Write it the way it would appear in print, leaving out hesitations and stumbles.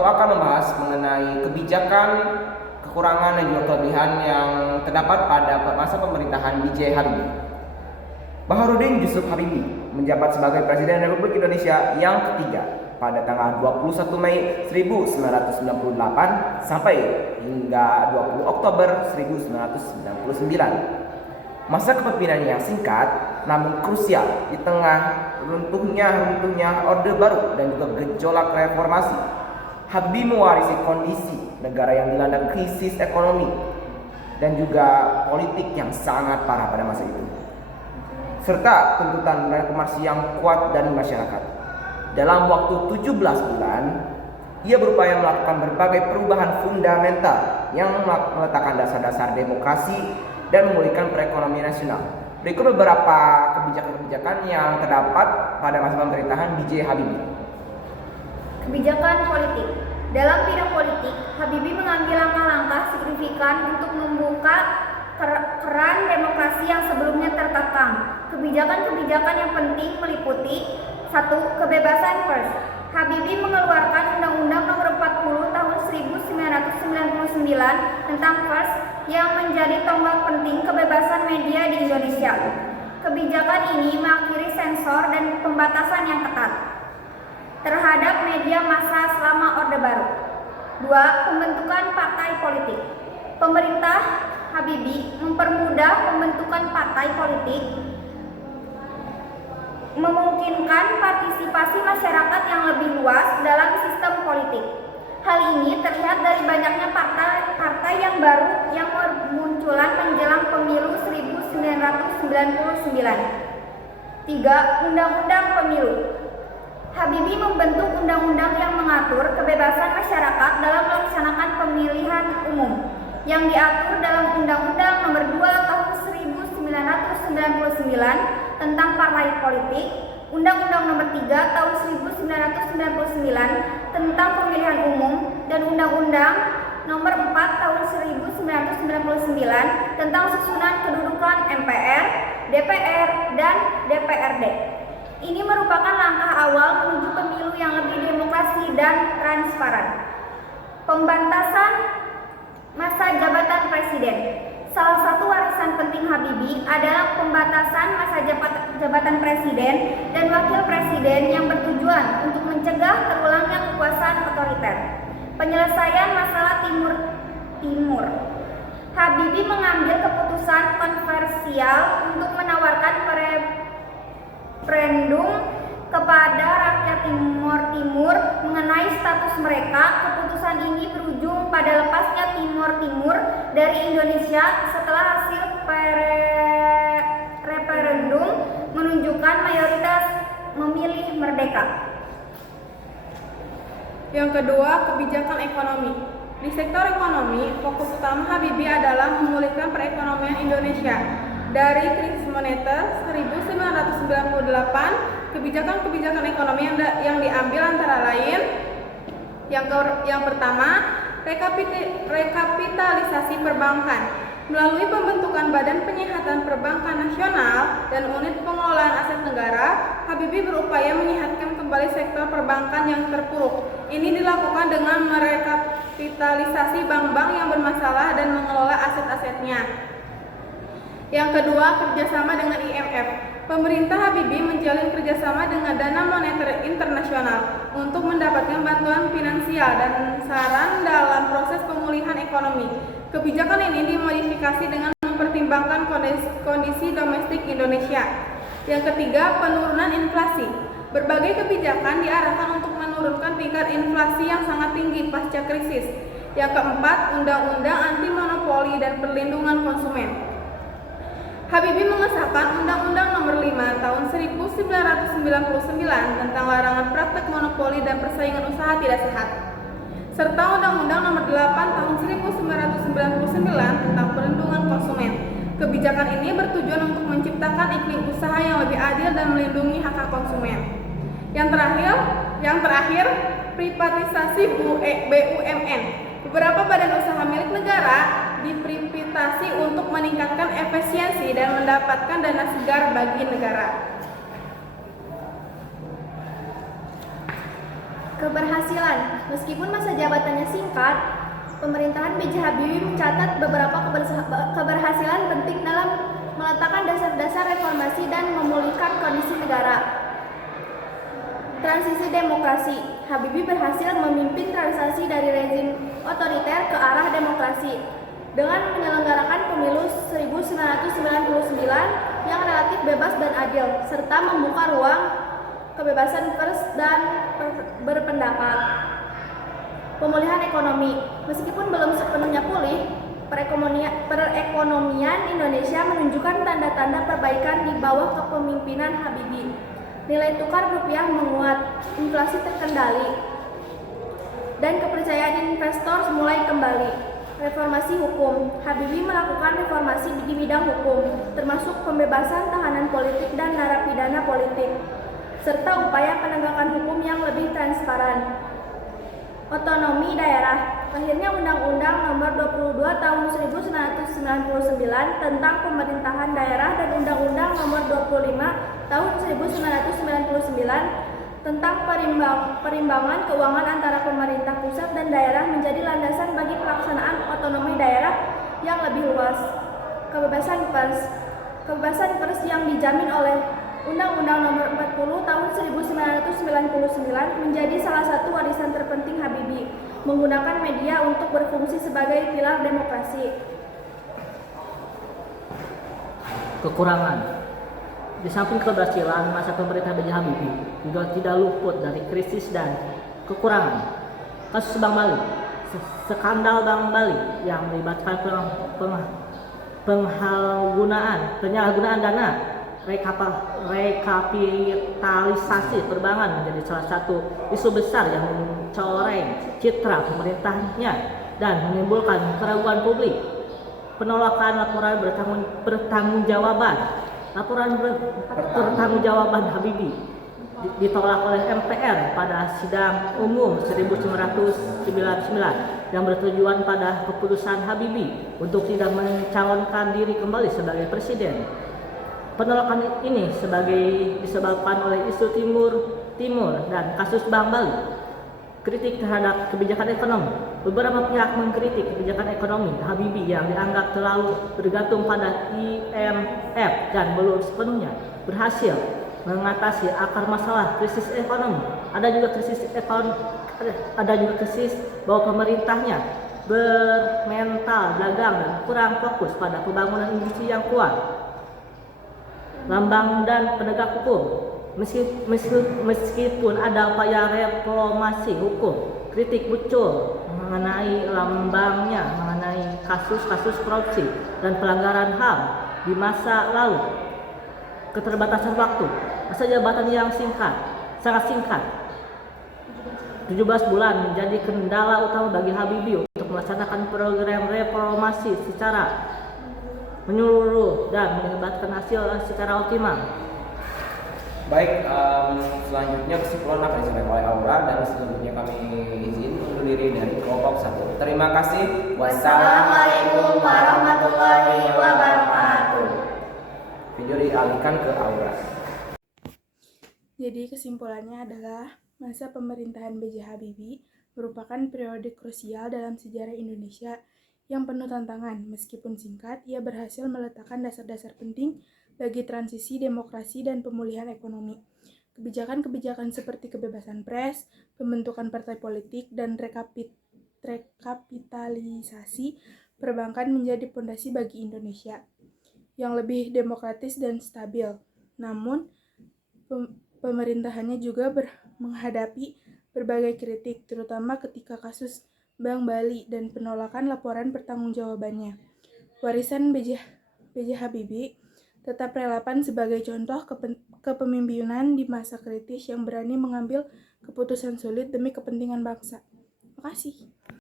waktu akan membahas mengenai kebijakan, kekurangan dan juga kelebihan yang terdapat pada masa pemerintahan B.J. Habibie. Baharudin Yusuf Habibie menjabat sebagai Presiden Republik Indonesia yang ketiga pada tanggal 21 Mei 1998 sampai hingga 20 Oktober 1999. Masa kepemimpinannya yang singkat namun krusial di tengah runtuhnya Orde Baru dan juga gejolak reformasi. Habibie mewarisi kondisi negara yang dilanda krisis ekonomi dan juga politik yang sangat parah pada masa itu, serta tuntutan reformasi yang kuat dari masyarakat. Dalam waktu 17 bulan, ia berupaya melakukan berbagai perubahan fundamental yang meletakkan dasar-dasar demokrasi dan memulihkan perekonomian nasional. Berikut beberapa kebijakan-kebijakan yang terdapat pada masa pemerintahan B.J. Habibie. Kebijakan politik. Dalam bidang politik, Habibie mengambil langkah-langkah signifikan untuk membuka keran demokrasi yang sebelumnya terkekang. Kebijakan-kebijakan yang penting meliputi 1. Kebebasan pers. Habibie mengeluarkan Undang-Undang Nomor 40 Tahun 1999 tentang pers yang menjadi tonggak penting kebebasan media di Indonesia. Kebijakan ini mengakhiri sensor dan pembatasan yang ketat terhadap media massa selama Orde Baru. 2. Pembentukan partai politik. Pemerintah Habibie mempermudah pembentukan partai politik, memungkinkan partisipasi masyarakat yang lebih luas dalam sistem politik. Hal ini terlihat dari banyaknya partai yang baru yang bermunculan menjelang pemilu 1999. 3. Undang-undang pemilu. Habibie membentuk undang-undang yang mengatur kebebasan masyarakat dalam melaksanakan pemilihan umum yang diatur dalam Undang-Undang Nomor 2 Tahun 1999 tentang partai politik, Undang-Undang Nomor 3 Tahun 1999 tentang pemilihan umum, dan Undang-Undang Nomor 4 Tahun 1999 tentang susunan kedudukan MPR, DPR, dan DPRD. Ini merupakan langkah awal menuju pemilu yang lebih demokrasi dan transparan. Pembatas masa jabatan presiden. Salah satu warisan penting Habibie adalah pembatasan masa jabatan presiden dan wakil presiden yang bertujuan untuk mencegah terulangnya kekuasaan otoriter. Penyelesaian masalah Timur. Habibie mengambil keputusan kontroversial untuk menawarkan referendum kepada rakyat Timur mengenai status mereka. Keputusan ini berujung pada lepasnya Timur dari Indonesia setelah hasil referendum menunjukkan mayoritas memilih merdeka. Yang kedua, kebijakan ekonomi. Di sektor ekonomi, fokus utama Habibie adalah memulihkan perekonomian Indonesia. Dari krisis moneter 1998, kebijakan-kebijakan ekonomi yang diambil antara lain: yang pertama, rekapitalisasi perbankan. Melalui pembentukan Badan Penyihatan Perbankan Nasional dan Unit Pengelolaan Aset Negara, Habibie berupaya menyehatkan kembali sektor perbankan yang terpuruk. Ini dilakukan dengan merekapitalisasi bank-bank yang bermasalah dan mengelola aset-asetnya. Yang kedua, kerjasama dengan IMF. Pemerintah Habibie menjalin kerjasama dengan Dana Moneter Internasional untuk mendapatkan bantuan finansial dan saran dalam proses pemulihan ekonomi. Kebijakan ini dimodifikasi dengan mempertimbangkan kondisi domestik Indonesia. Yang ketiga, penurunan inflasi. Berbagai kebijakan diarahkan untuk menurunkan tingkat inflasi yang sangat tinggi pasca krisis. Yang keempat, undang-undang anti monopoli dan perlindungan konsumen. Habibie mengesahkan Undang-Undang Nomor 5 Tahun 1999 tentang larangan praktek monopoli dan persaingan usaha tidak sehat, serta Undang-Undang Nomor 8 Tahun 1999 tentang perlindungan konsumen. Kebijakan ini bertujuan untuk menciptakan iklim usaha yang lebih adil dan melindungi hak konsumen. Yang terakhir, privatisasi BUMN. Beberapa badan usaha milik negara diprivatisasi untuk meningkatkan efisiensi dan mendapatkan dana segar bagi negara. Keberhasilan. Meskipun masa jabatannya singkat, pemerintahan B.J. Habibie mencatat beberapa keberhasilan penting dalam meletakkan dasar-dasar reformasi dan memulihkan kondisi negara. Transisi demokrasi. Habibie berhasil memimpin transisi dari rezim otoriter ke arah demokrasi dengan menyelenggarakan pemilu 1999 yang relatif bebas dan adil, serta membuka ruang kebebasan pers dan berpendapat. Pemulihan ekonomi. Meskipun belum sepenuhnya pulih, perekonomian Indonesia menunjukkan tanda-tanda perbaikan di bawah kepemimpinan Habibie. Nilai tukar rupiah menguat, inflasi terkendali, dan kepercayaan investor mulai kembali. Reformasi hukum. Habibie melakukan reformasi di bidang hukum, termasuk pembebasan tahanan politik dan narapidana politik, serta upaya penegakan hukum yang lebih transparan. Otonomi daerah. Lahirnya Undang-Undang Nomor 22 Tahun 1999 tentang Pemerintahan Daerah dan Undang-Undang Nomor 25 Tahun 1999 tentang perimbangan keuangan antara pemerintah pusat dan daerah menjadi landasan bagi pelaksanaan otonomi daerah yang lebih luas. Kebebasan pers. Kebebasan pers yang dijamin oleh Undang-Undang Nomor 40 Tahun 1999 menjadi salah satu warisan terpenting Habibie, menggunakan media untuk berfungsi sebagai pilar demokrasi. Kekurangan. Di samping keberhasilan, masa pemerintah B.J. Habibie juga tidak luput dari krisis dan kekurangan. Kasus Bank Bali, skandal Bank Bali yang melibatkan penyalahgunaan dana rekapitalisasi perbankan menjadi salah satu isu besar yang mencoreng citra pemerintahnya dan menimbulkan keraguan publik. Penolakan laporan pertanggungjawaban Habibie ditolak oleh MPR pada sidang umum 1999 yang bertujuan pada keputusan Habibie untuk tidak mencalonkan diri kembali sebagai presiden. Penolakan ini disebabkan oleh isu Timur dan kasus Bank Bali. Kritik terhadap kebijakan ekonomi. Beberapa pihak mengkritik kebijakan ekonomi Habibie yang dianggap terlalu bergantung pada IMF dan belum sepenuhnya berhasil mengatasi akar masalah krisis ekonomi. Ada juga krisis bahwa pemerintahnya bermental dagang dan kurang fokus pada pembangunan industri yang kuat. Lambang dan penegak hukum. Meskipun ada upaya reformasi hukum, kritik muncul mengenai lambangnya, mengenai kasus-kasus korupsi dan pelanggaran HAM di masa lalu. Keterbatasan waktu. Masa jabatan yang sangat singkat, 17 bulan menjadi kendala utama bagi Habibie untuk melaksanakan program reformasi secara menyeluruh dan melibatkan hasil secara optimal. Baik, selanjutnya kesimpulan akan disampaikan oleh Aura dan selanjutnya kami izin undur diri dari kelompok 1. Terima kasih. Wassalamualaikum warahmatullahi wabarakatuh. Video dialihkan ke Aura. Jadi kesimpulannya adalah masa pemerintahan B.J. Habibie merupakan periode krusial dalam sejarah Indonesia yang penuh tantangan. Meskipun singkat, ia berhasil meletakkan dasar-dasar penting bagi transisi demokrasi dan pemulihan ekonomi. Kebijakan-kebijakan seperti kebebasan pers, pembentukan partai politik, dan rekapitalisasi perbankan menjadi fondasi bagi Indonesia yang lebih demokratis dan stabil. Namun, pemerintahannya juga menghadapi berbagai kritik, terutama ketika kasus Bank Bali dan penolakan laporan pertanggungjawabannya. Warisan B.J. Habibie tetap relevan sebagai contoh kepemimpinan di masa kritis yang berani mengambil keputusan sulit demi kepentingan bangsa. Terima kasih.